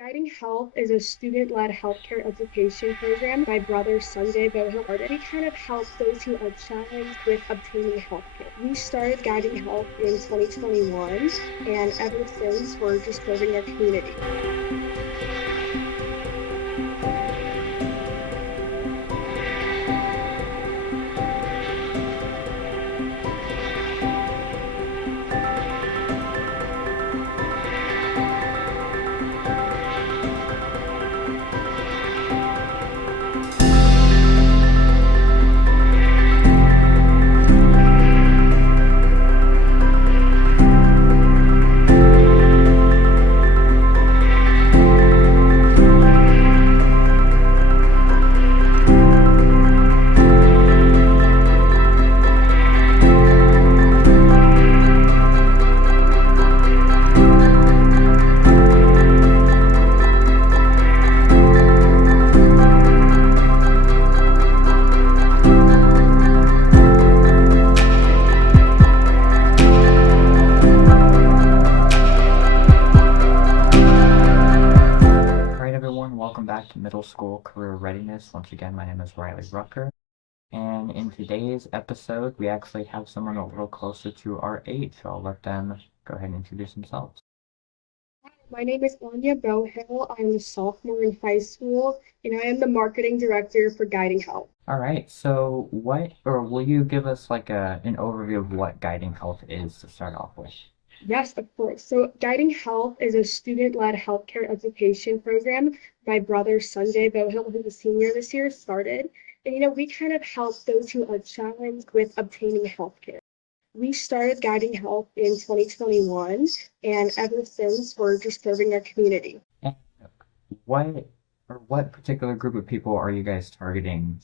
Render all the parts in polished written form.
Guiding Health is a student-led healthcare education program my brother Sunday Bohill started. We kind of help those who are challenged with obtaining healthcare. We started Guiding Health in 2021, and ever since, we're just serving our community. Alright everyone, welcome back to Middle School Career Readiness. Once again, my name is Reilly, and in today's episode, we actually have someone a little closer to our age, so I'll let them go ahead and introduce themselves. My name is Anya Bohill. I'm a sophomore in high school, and I am the marketing director for Guiding Health. Alright, so will you give us like an overview of what Guiding Health is to start off with? Yes, of course. So, Guiding Health is a student-led healthcare education program my brother Sunday Bohill, who's a senior this year, started. And we kind of help those who are challenged with obtaining healthcare. We started Guiding Health in 2021, and ever since, we're just serving our community. And what particular group of people are you guys targeting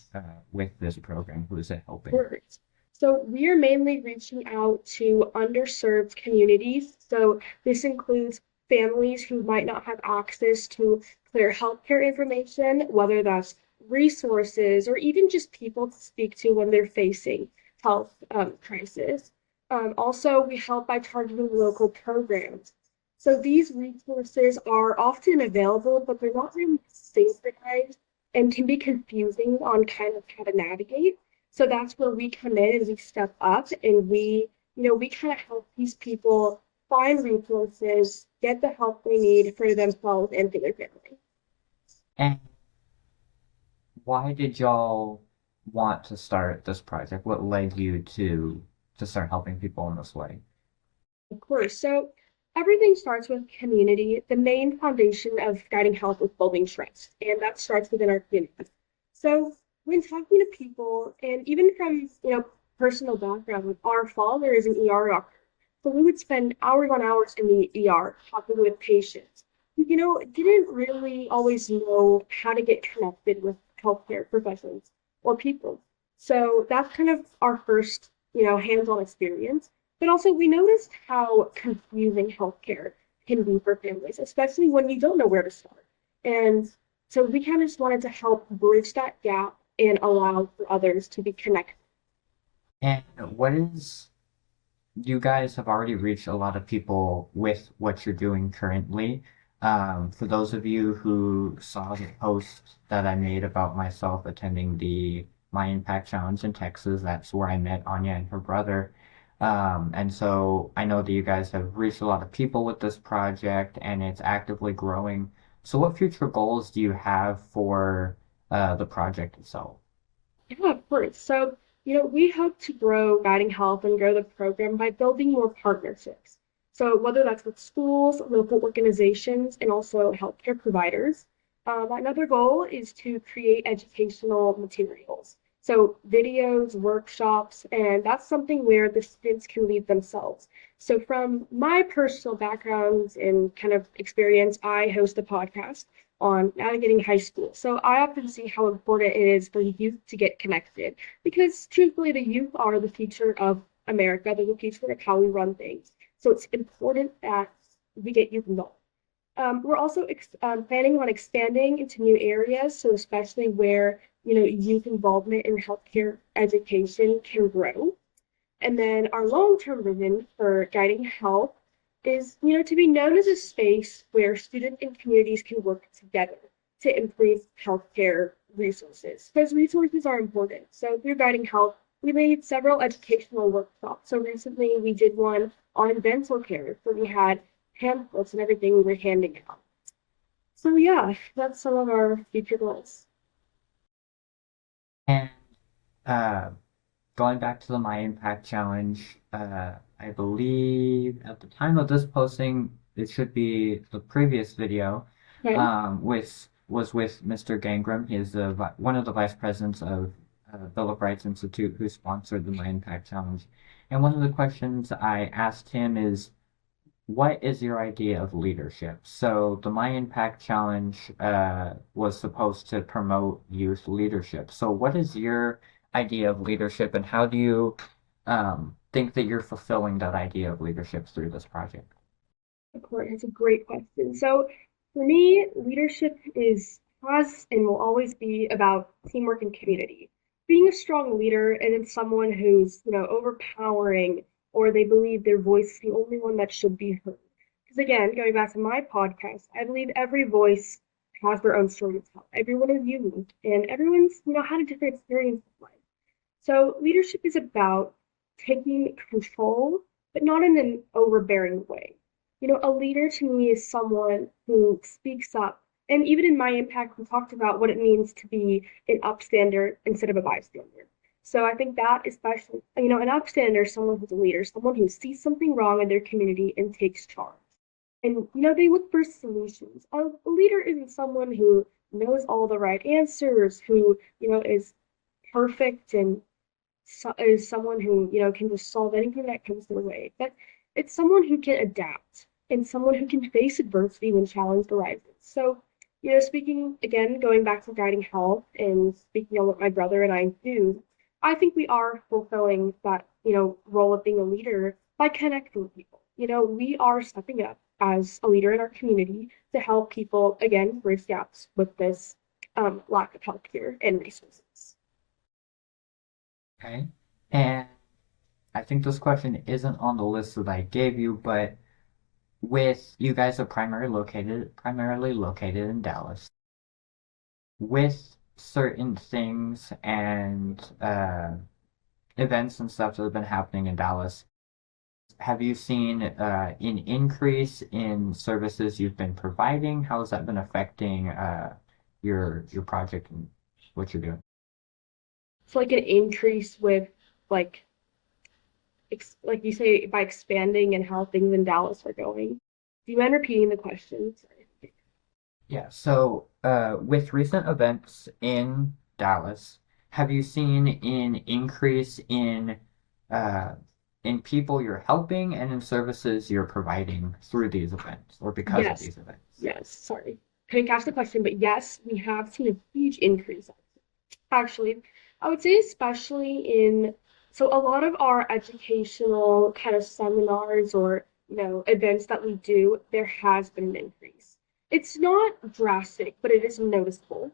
with this program? Who is it helping? Words. So we are mainly reaching out to underserved communities. So this includes families who might not have access to clear healthcare information, whether that's resources or even just people to speak to when they're facing health crisis. Also, we help by targeting local programs. So these resources are often available, but they're not really synchronized and can be confusing on kind of how to navigate. So that's where we come in and we step up and we kind of help these people find resources, get the help they need for themselves and for their family. And why did y'all want to start this project? What led you to start helping people in this way? Of course. So everything starts with community. The main foundation of Guiding Health is building trust, and that starts within our community. So when talking to people, and even from personal background, our father is an ER doctor, so we would spend hours on hours in the ER talking with patients. Didn't really always know how to get connected with healthcare professionals or people. So that's kind of our first, hands-on experience. But also, we noticed how confusing healthcare can be for families, especially when you don't know where to start. And so we kind of just wanted to help bridge that gap and allow for others to be connected. And you guys have already reached a lot of people with what you're doing currently. For those of you who saw the post that I made about myself attending the My Impact Challenge in Texas, that's where I met Anya and her brother. And so I know that you guys have reached a lot of people with this project and it's actively growing. So what future goals do you have for the project itself? Yeah, of course. So, we hope to grow Guiding Health and grow the program by building more partnerships. So, whether that's with schools, local organizations, and also healthcare providers. Another goal is to create educational materials. So, videos, workshops, and that's something where the students can lead themselves. So, from my personal background and kind of experience, I host a podcast on navigating high school. So I often see how important it is for youth to get connected because truthfully, the youth are the future of America. They're the future of how we run things. So it's important that we get youth involved. We're also planning on expanding into new areas, so especially where youth involvement in healthcare education can grow. And then our long-term vision for Guiding Health is, to be known as a space where students and communities can work together to improve healthcare resources, because resources are important. So through Guiding Health, we made several educational workshops. So recently we did one on dental care where we had pamphlets and everything we were handing out. So yeah, that's some of our future goals. And uh, going back to the My Impact Challenge, I believe at the time of this posting, it should be the previous video, Okay. was with Mr. Gangram. He is one of the vice presidents of Bill of Rights Institute who sponsored the My Impact Challenge. And one of the questions I asked him is, what is your idea of leadership? So the My Impact Challenge was supposed to promote youth leadership. So what is your idea of leadership, and how do you think that you're fulfilling that idea of leadership through this project? Of course, it's a great question. So for me, leadership has and will always be about teamwork and community. Being a strong leader isn't someone who's, overpowering or they believe their voice is the only one that should be heard. Because again, going back to my podcast, I believe every voice has their own story to tell. Everyone is unique and everyone's, had a different experience in life. So leadership is about taking control, but not in an overbearing way. A leader to me is someone who speaks up. And even in my impact, we talked about what it means to be an upstander instead of a bystander. So I think that especially, an upstander is someone who's a leader, someone who sees something wrong in their community and takes charge. And, they look for solutions. A leader isn't someone who knows all the right answers, who, is perfect and is someone who can just solve anything that comes their way. But it's someone who can adapt and someone who can face adversity when challenge arises. So, speaking again, going back to Guiding Health and speaking on what my brother and I do, I think we are fulfilling that role of being a leader by connecting people. We are stepping up as a leader in our community to help people again bridge gaps with this lack of healthcare and resources. Okay. And I think this question isn't on the list that I gave you, but with you guys are primarily located in Dallas. With certain things and events and stuff that have been happening in Dallas, have you seen an increase in services you've been providing? How has that been affecting your project and what you're doing? It's like an increase with like like you say by expanding and how things in Dallas are going. Do you mind repeating the question? Sorry. Yeah, so with recent events in Dallas, have you seen an increase uh, in people you're helping and in services you're providing through these events or because of Yes, these events? yes. Sorry, couldn't catch the question, but yes, we have seen a huge increase. Actually, I would say especially in so a lot of our educational kind of seminars or events that we do, there has been an increase. It's not drastic, but it is noticeable.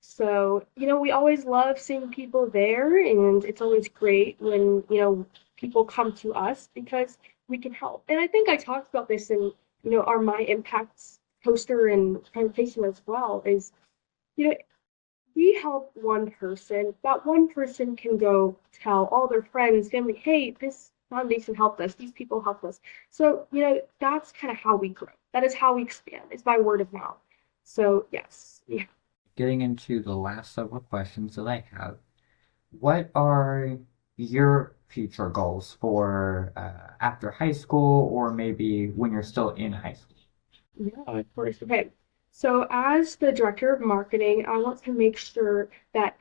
So, we always love seeing people there, and it's always great when, people come to us because we can help. And I think I talked about this in, our My Impacts poster and presentation as well, is, you know, we help one person, that one person can go tell all their friends, family, hey, this foundation helped us, these people helped us. So, that's kind of how we grow. That is how we expand, it's by word of mouth. So, yes, yeah. Getting into the last several questions that I have, what are your future goals for after high school or maybe when you're still in high school? Yeah, of course. Okay. So as the director of marketing, I want to make sure that,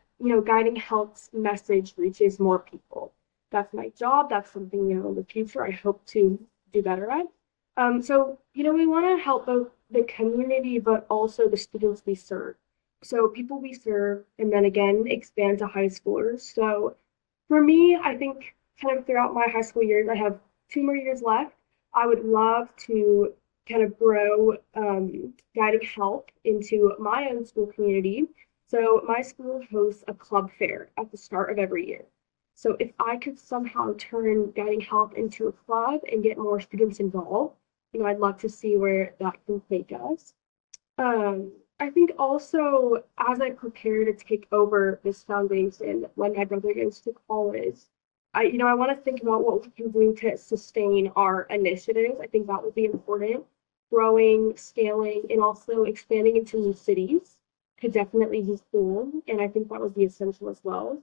Guiding Health's message reaches more people. That's my job. That's something, in the future I hope to do better at. So, we want to help both the community, but also the students we serve. So people we serve, and then again, expand to high schoolers. So for me, I think kind of throughout my high school years, I have 2 more years left. I would love to kind of grow guiding health into my own school community. So my school hosts a club fair at the start of every year. So if I could somehow turn guiding health into a club and get more students involved, I'd love to see where that can take us. I think also as I prepare to take over this foundation when my brother goes to college, I want to think about what we can do to sustain our initiatives. I think that would be important. Growing, scaling, and also expanding into new cities could definitely be cool, and I think that would be essential as well.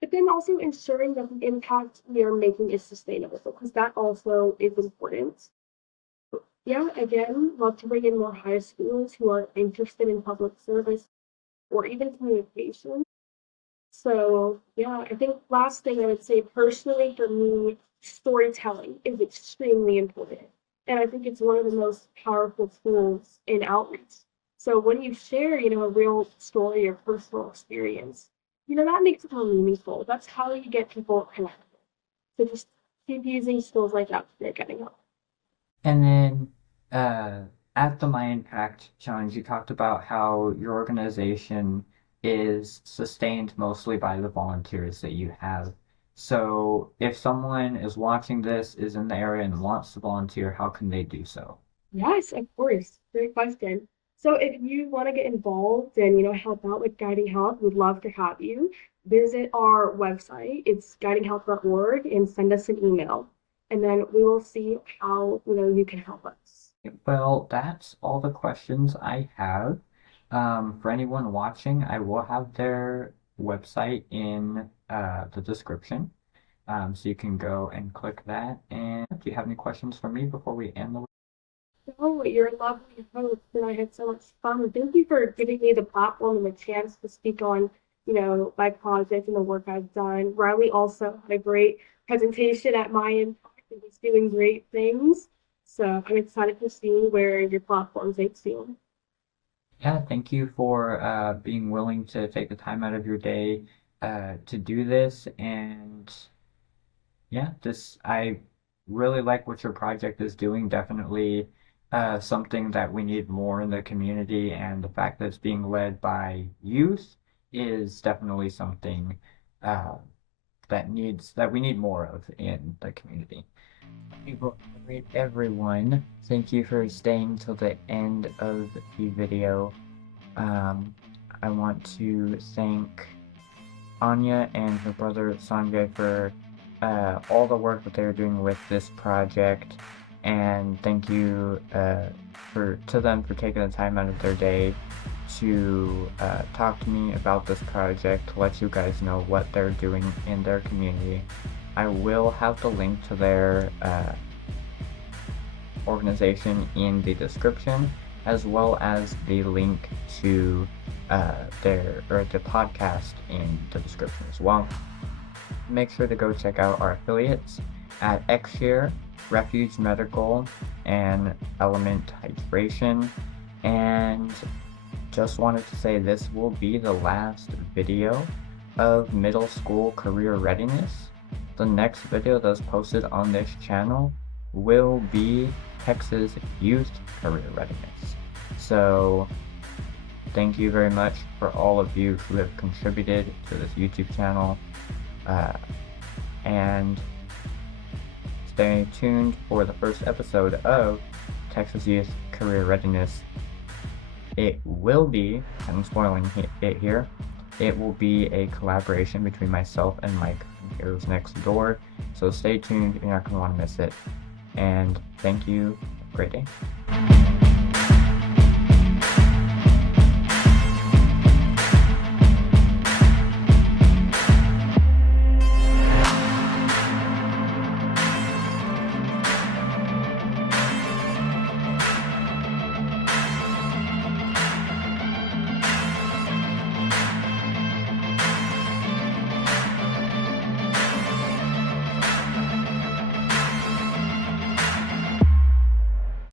But then also ensuring that the impact we are making is sustainable, because that also is important. Yeah, again, love to bring in more high schoolers who are interested in public service or even communication. So, yeah, I think last thing I would say personally for me, storytelling is extremely important. And I think it's one of the most powerful tools in outreach. So when you share, a real story or personal experience, that makes it more meaningful. That's how you get people connected. So just keep using skills like that when you're getting help. And then at the My Impact Challenge, you talked about how your organization is sustained mostly by the volunteers that you have. So if someone is watching this, is in the area and wants to volunteer, how can they do so? Yes, of course. Great question. So if you want to get involved and help out with Guiding Health, we'd love to have you. Visit our website. It's guidinghealth.org and send us an email. And then we will see how you can help us. Well, that's all the questions I have. For anyone watching, I will have their website in the description. So you can go and click that. And do you have any questions for me before we end the Oh, you're a lovely host, and I had so much fun. Thank you for giving me the platform and the chance to speak on, my project and the work I've done. Riley also had a great presentation at my impact and he's doing great things. So I'm excited to see where your platform takes you. Yeah, thank you for being willing to take the time out of your day to do this. And yeah, I really like what your project is doing. Definitely something that we need more in the community, and the fact that it's being led by youth is definitely something uh, that we need more of in the community. People, everyone, thank you for staying till the end of the video. Um, I want to thank Anya and her brother Sanjay for all the work that they're doing with this project, and thank you to them for taking the time out of their day to talk to me about this project, to let you guys know what they're doing in their community. I will have the link to their organization in the description, as well as the link to the podcast in the description as well. Make sure to go check out our affiliates at XShear, Refuge Medical, and Element Hydration. And just wanted to say this will be the last video of middle school career readiness. The next video that's posted on this channel will be Texas youth career readiness. So thank you very much for all of you who have contributed to this YouTube channel, and stay tuned for the first episode of Texas Youth Career Readiness. It will be, I'm spoiling it here, it will be a collaboration between myself and Mike from Heroes Next Door, so stay tuned, you're not going to want to miss it. And thank you, have a great day.